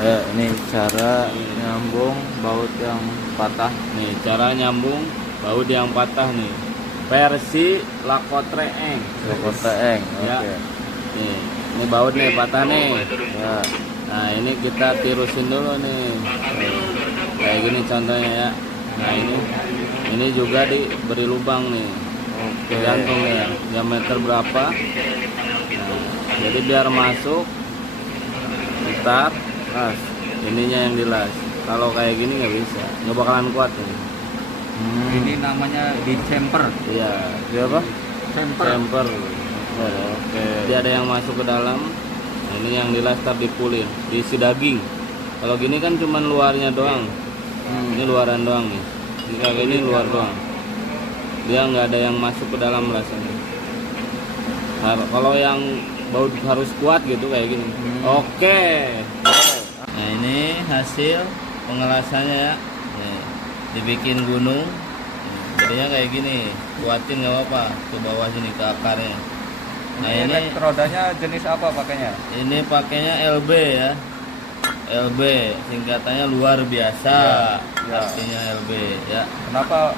Ini cara nyambung baut yang patah. Nih cara nyambung baut yang patah nih, versi Lakotre Eng. Lakotre Eng. Ya. Oke. Ini baut nih patah nih. Ya. Nah ini kita tirusin dulu nih, kayak gini contohnya ya. Nah ini juga diberi lubang nih. Oke. Tergantung ya diameter berapa. Nah, jadi biar masuk putar las, ininya yang dilas. Kalau kayak gini nggak bisa, nggak bakalan kuat ini. Ini namanya di chamber. Iya. Dia apa? Temper. Oke. Jadi ada yang masuk ke dalam. Nah, ini yang dilas tar dipulin, diisi daging. Kalau gini kan cuman luarnya doang. Ini luaran doang nih. Ini kayak gini luar doang. Dia nggak ada yang masuk ke dalam rasanya. Kalau yang baut harus kuat gitu kayak gini. Oke. Nah ini hasil pengelasannya ya. Nih, dibikin gunung. Jadinya kayak gini. Kuatin nggak apa-apa. Ke bawah sini ke akarnya. Nah ini elektrodanya jenis apa pakainya? ini pakainya LB ya. LB singkatannya luar biasa. Ya. Artinya LB ya. Kenapa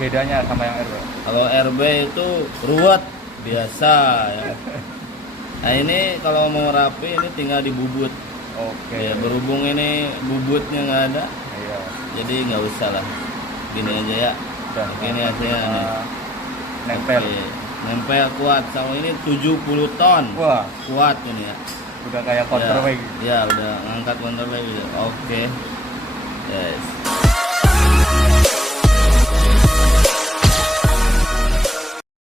bedanya sama yang RB? Kalau RB itu ruwet biasa ya. Nah ini kalau mau rapi ini tinggal dibubut. Oke. Ya berhubung ini bubutnya nggak ada, Iya. jadi nggak usah lah. Gini aja ya. Udah. Oke, ini hasilnya nih. Nempel. Oke, nempel kuat. Sama ini 70 ton. Wah, Kuat ini ya. udah kayak counterweight. Ya udah ngangkat counterweight gitu. Oke. Yes.